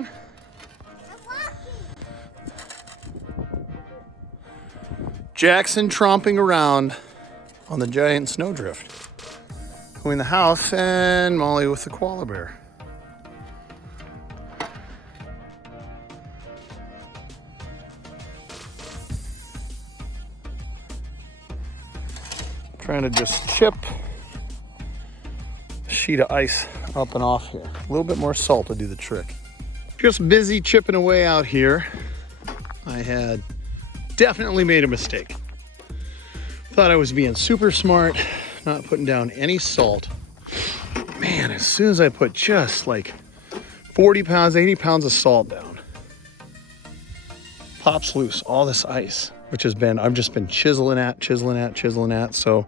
doing? Jackson tromping around on the giant snowdrift. Between the house and Molly with the koala bear. Trying to just chip a sheet of ice up and off here. A little bit more salt to do the trick. Just busy chipping away out here. I had definitely made a mistake. Thought I was being super smart, not putting down any salt. Man, as soon as I put just like 40 pounds, 80 pounds of salt down, pops loose all this ice, which has been, I've just been chiseling at. So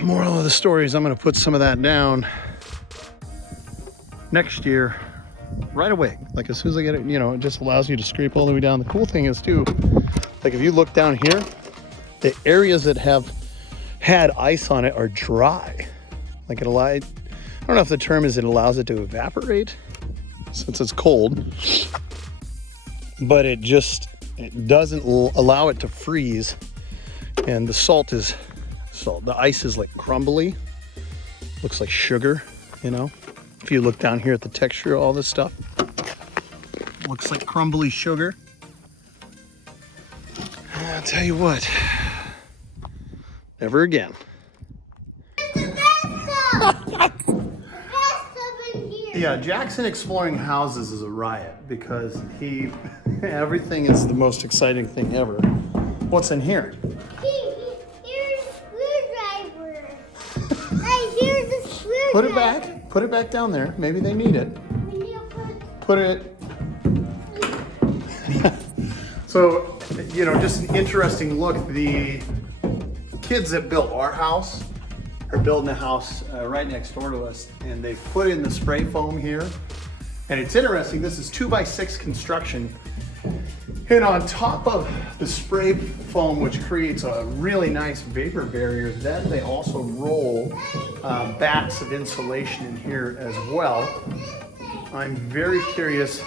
moral of the story is I'm gonna put some of that down next year right away. Like as soon as I get it, you know, it just allows you to scrape all the way down. The cool thing is too, like if you look down here, the areas that have had ice on it are dry. Like it allows, I don't know if the term is it allows it to evaporate since it's cold, but it doesn't allow it to freeze. And the salt, the ice is like crumbly, looks like sugar, you know? If you look down here at the texture of all this stuff, looks like crumbly sugar. I'll tell you what, never again. Yeah, Jackson exploring houses is a riot because everything is the most exciting thing ever. What's in here? Here's a screwdriver. Here's a screwdriver. Put it back. Put it back down there. Maybe they need it. Put it. So, you know, just an interesting look. The kids that built our house are building a house right next door to us, and they put in the spray foam here. And it's interesting, this is 2x6 construction. And on top of the spray foam, which creates a really nice vapor barrier, then they also roll bats of insulation in here as well. I'm very curious.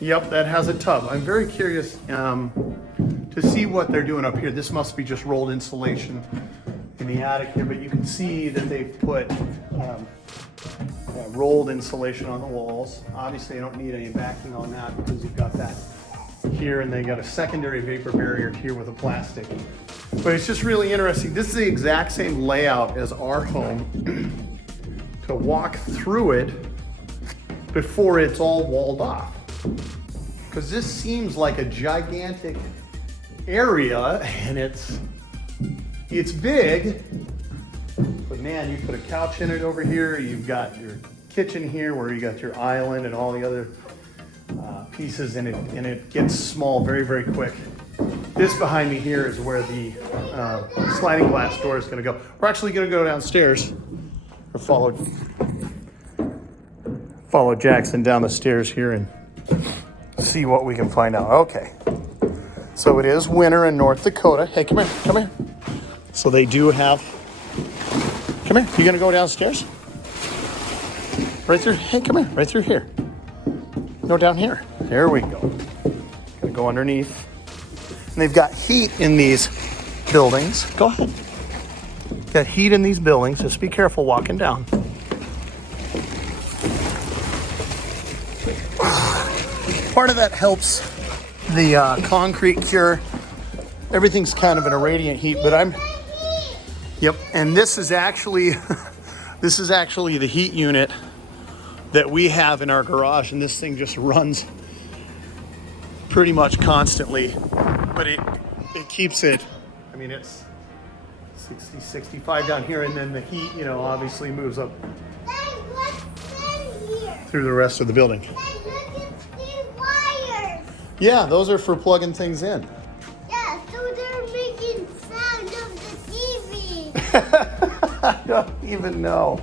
Yep, that has a tub. I'm very curious to see what they're doing up here. This must be just rolled insulation in the attic here, but you can see that they've put rolled insulation on the walls. Obviously, I don't need any backing on that because you've got that here, and they got a secondary vapor barrier here with a plastic. But it's just really interesting. This is the exact same layout as our home. To walk through it before it's all walled off. Because this seems like a gigantic area, and it's big, but man, you put a couch in it over here, you've got your kitchen here where you got your island and all the other pieces in it, and it gets small very, very quick. This behind me here is where the sliding glass door is going to go. We're actually going to go downstairs or follow Jackson down the stairs here and see what we can find out. Okay, so it is winter in North Dakota. Hey, come here, come here. So they do have, come here, you gonna go downstairs? Right through, hey, come here, right through here. No, down here. There we go. Gonna go underneath. And they've got heat in these buildings. Go ahead. Got heat in these buildings, just be careful walking down. Part of that helps the concrete cure. Everything's kind of in a radiant heat, but yep, and this is actually the heat unit that we have in our garage, and this thing just runs pretty much constantly, but it keeps it, I mean, it's 60, 65 down here, and then the heat, you know, obviously moves up through the rest of the building. Yeah, those are for plugging things in. Yeah, so they're making sound of the TV. I don't even know.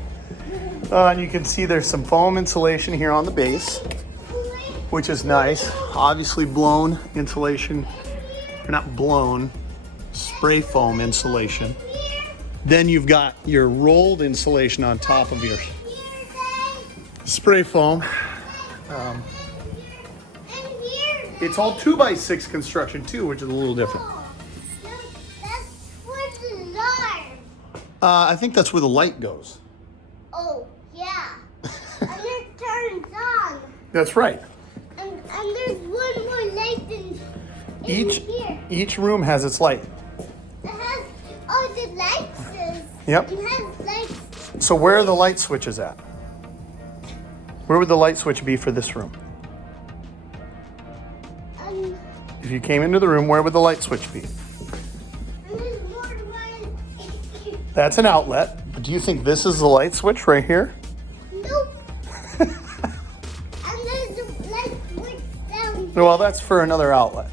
And you can see there's some foam insulation here on the base, which is nice. Obviously blown insulation, or not blown, spray foam insulation. Then you've got your rolled insulation on top of your spray foam. And here. It's all 2x6 construction too, which is a little different. Oh, that's where the alarm. I think that's where the light goes. Oh, yeah. And it turns on. That's right. And there's one more light in here. Each room has its light. It has all the lights. Yep. It has lights. So where are the light switches at? Where would the light switch be for this room? If you came into the room, where would the light switch be? And there's more one. That's an outlet. But do you think this is the light switch right here? Nope. And there's a light switch down here. Well, that's for another outlet.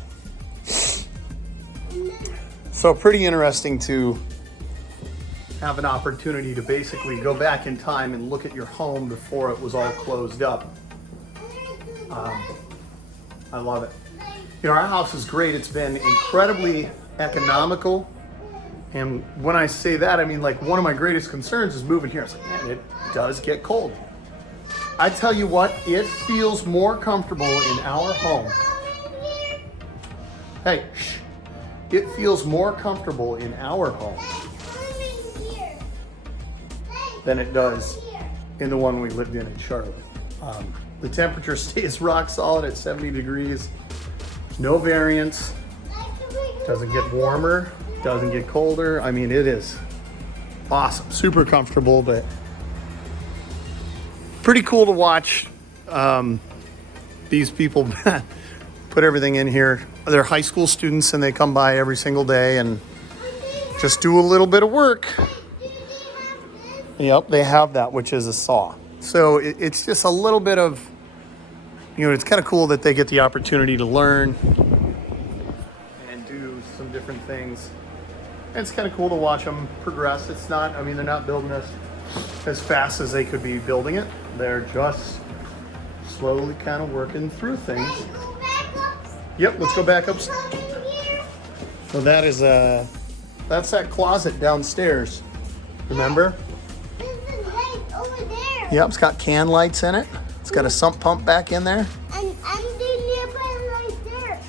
And then So pretty interesting to have an opportunity to basically go back in time and look at your home before it was all closed up. there's the I love it. light. You know, our house is great. It's been incredibly economical. And when I say that, I mean, like, one of my greatest concerns is moving here. It's like, man, it does get cold. I tell you what, it feels more comfortable in our home. Come in here. Hey, shh. It feels more comfortable in our home Come in here. than it does Here. in the one we lived in Charlotte. The temperature stays rock solid at 70 degrees. No variance. Doesn't get warmer. Doesn't get colder. I mean, it is awesome. Super comfortable, but pretty cool to watch these people put everything in here. They're high school students and they come by every single day and just do a little bit of work. Yep, they have that, which is a saw. So it's just a little bit of, you know, it's kind of cool that they get the opportunity to learn and do some different things. And it's kind of cool to watch them progress. It's not, I mean, they're not building this as fast as they could be building it. They're just slowly kind of working through things. Go back up. Yep, let's go back up. Come in here. So that is that's that closet downstairs. Remember? There's a light over there. Yep, it's got can lights in it. It's got a sump pump back in there. And the nearby light there.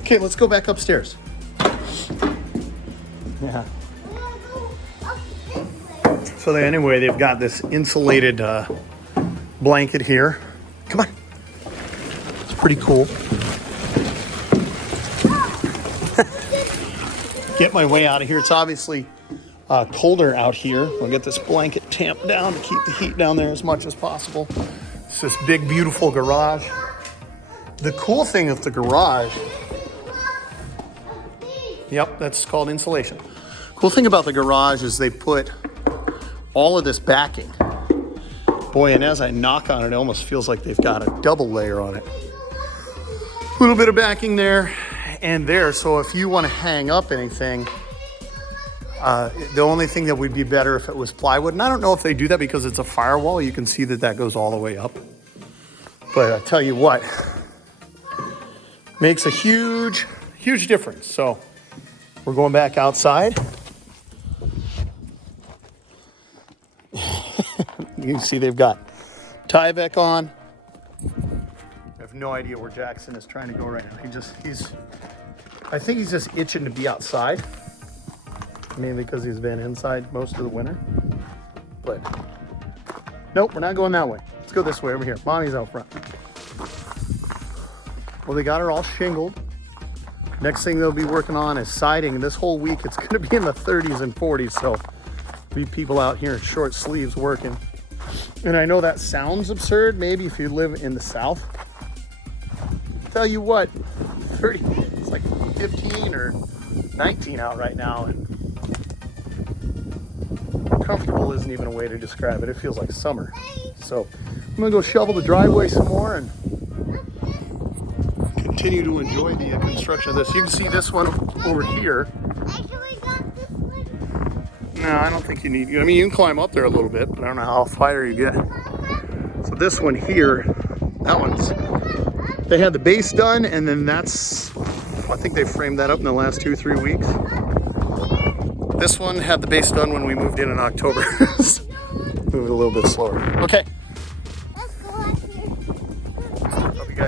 Okay, let's go back upstairs. Yeah. We're gonna go up this way. So anyway, they've got this insulated blanket here. Come on. It's pretty cool. Get my way out of here. It's obviously colder out here. We'll get this blanket tamped down to keep the heat down there as much as possible. It's this big, beautiful garage. The cool thing with the garage, yep, that's called insulation. Cool thing about the garage is they put all of this backing. Boy, and as I knock on it, it almost feels like they've got a double layer on it. A little bit of backing there and there, so if you want to hang up anything, the only thing that would be better if it was plywood, and I don't know if they do that because it's a firewall. You can see that that goes all the way up. But I tell you what, makes a huge, huge difference. So we're going back outside. You can see they've got Tyvek on. I have no idea where Jackson is trying to go right now. I think he's just itching to be outside. Mainly because he's been inside most of the winter. But nope, we're not going that way. Let's go this way over here. Mommy's out front. Well, they got her all shingled. Next thing they'll be working on is siding. This whole week it's going to be in the 30s and 40s, so be people out here in short sleeves working. And I know that sounds absurd, maybe if you live in the South. Tell you what, 30, it's like 15 or 19 out right now, and comfortable isn't even a way to describe it. It feels like summer. So I'm gonna go shovel the driveway some more and continue to enjoy the construction of this. You can see this one over here. Actually got this one. No, I don't think you need, I mean, you can climb up there a little bit, but I don't know how higher you get. So this one here, that one's, they had the base done, and then that's, I think they framed that up in the last 2 or 3 weeks. This one had the base done when we moved in October. Moved a little bit slower. Okay. Let's go out here.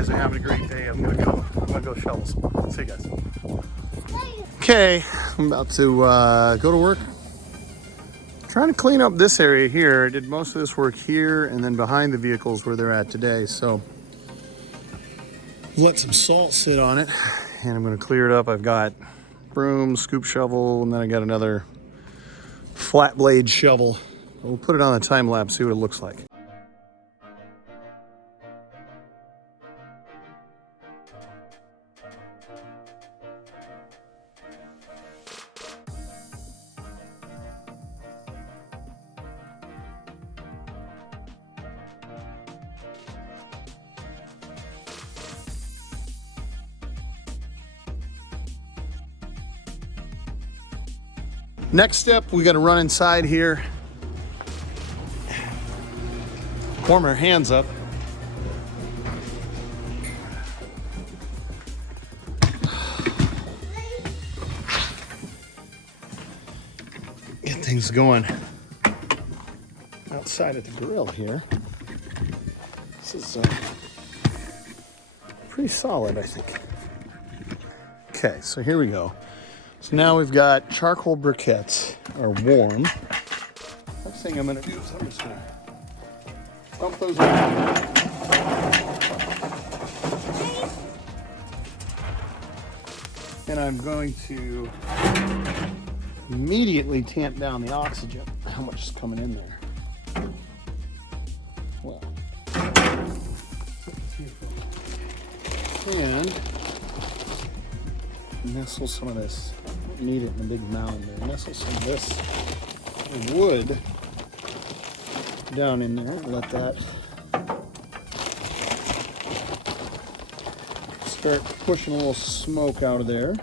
guys are having a great day. I'm gonna go shovel some. See you guys. Okay, I'm about to go to work. Trying to clean up this area here. I did most of this work here and then behind the vehicles where they're at today. So let some salt sit on it and I'm gonna clear it up. I've got broom, scoop shovel, and then I got another flat blade shovel. We'll put it on a time lapse, see what it looks like. Next step, we got to run inside here, warm our hands up. Get things going outside at the grill here. This is pretty solid, I think. Okay, so here we go. So now we've got charcoal briquettes are warm. First thing I'm gonna do is I'm just gonna dump those in. And I'm going to immediately tamp down the oxygen. How much is coming in there? Well, and nestle some of this. I don't need it in a big mound there. Nestle some of this wood down in there. Let that start pushing a little smoke out of there.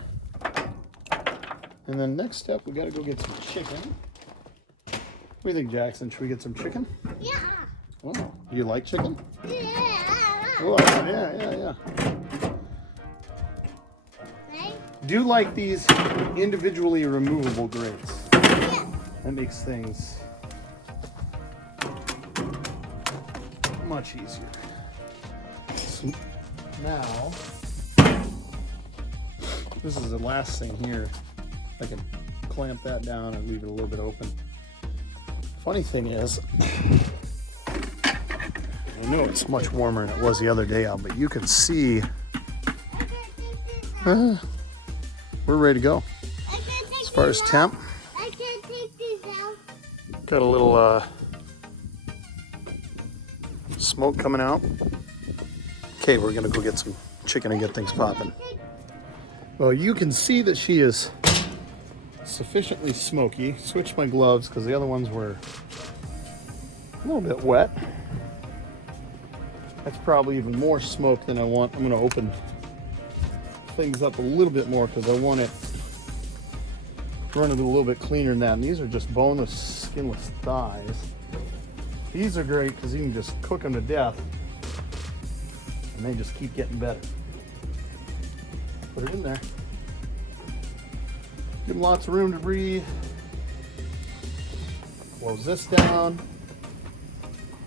And then next step, we gotta go get some chicken. What do you think, Jackson? Should we get some chicken? Yeah. Oh, do you like chicken? Yeah. Oh, yeah. Do you like these individually removable grates? Yeah. That makes things much easier. So now, this is the last thing here. I can clamp that down and leave it a little bit open. Funny thing is, I know it's much warmer than it was the other day out, but you can see we're ready to go. As far as temp, I can't take these out. got a little smoke coming out. Okay, we're gonna go get some chicken and get things popping. Well, you can see that she is sufficiently smoky. Switched my gloves because the other ones were a little bit wet. That's probably even more smoke than I want. I'm gonna open things up a little bit more because I want it running a little bit cleaner than that. And these are just boneless, skinless thighs. These are great because you can just cook them to death and they just keep getting better. Put it in there. Give them lots of room to breathe. Close this down.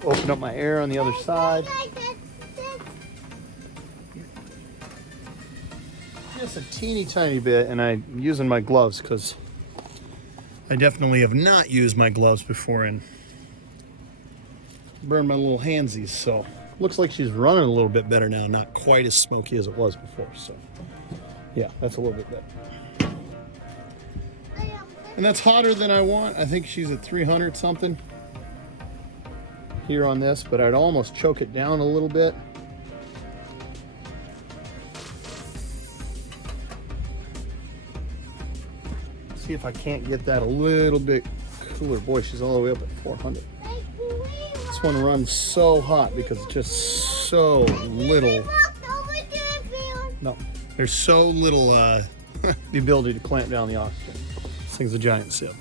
Open up my air on the other side. Just a teeny tiny bit, and I'm using my gloves because I definitely have not used my gloves before and burned my little handsies. So looks like she's running a little bit better now, not quite as smoky as it was before. So yeah, that's a little bit better. And that's hotter than I want. I think she's at 300 something here on this, but I'd almost choke it down a little bit. See if I can't get that a little bit cooler. Boy, she's all the way up at 400. This one runs so hot because it's just so little. No, there's so little the ability to clamp down the oxygen. This thing's a giant sieve.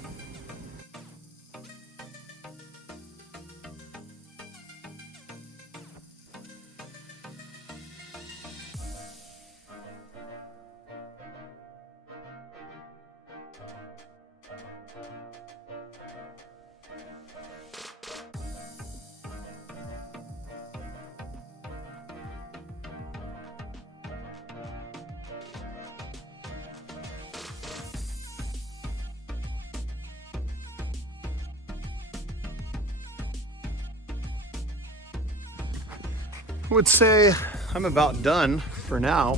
I would say I'm about done for now.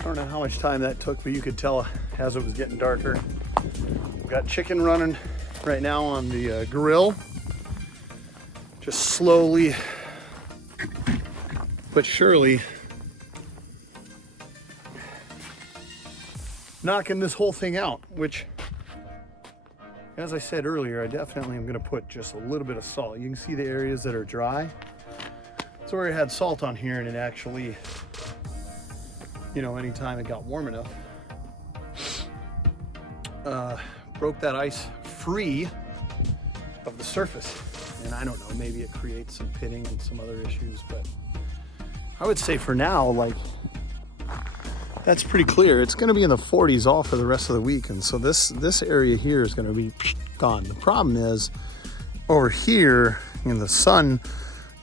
I don't know how much time that took, but you could tell as it was getting darker. We've got chicken running right now on the grill. Just slowly but surely knocking this whole thing out, which, as I said earlier, I definitely am gonna put just a little bit of salt. You can see the areas that are dry. So where it had salt on here, and it actually, you know, anytime it got warm enough, broke that ice free of the surface. And I don't know, maybe it creates some pitting and some other issues, but I would say for now, like, that's pretty clear. It's gonna be in the 40s all for the rest of the week. And so this area here is gonna be gone. The problem is over here, you know, the sun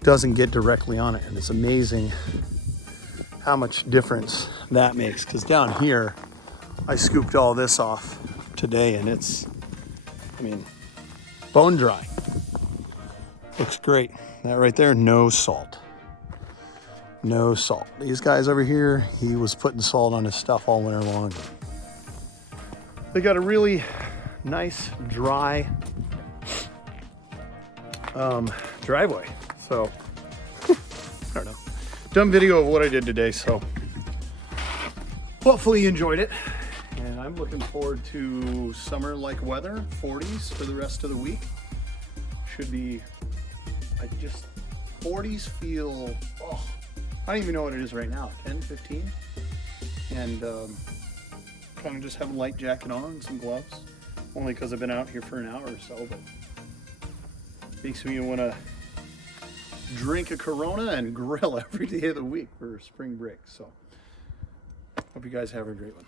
doesn't get directly on it. And it's amazing how much difference that makes. Because down here, I scooped all this off today and it's, I mean, bone dry. Looks great. That right there, no salt. No salt. These guys over here, he was putting salt on his stuff all winter long. They got a really nice, dry driveway. So, I don't know. Done video of what I did today, so hopefully you enjoyed it. And I'm looking forward to summer-like weather, 40s for the rest of the week. Should be, 40s feel, oh, I don't even know what it is right now, 10, 15? And kind of just have a light jacket on and some gloves, only because I've been out here for an hour or so, but makes me want to drink a Corona and grill every day of the week for spring break. So hope you guys have a great one.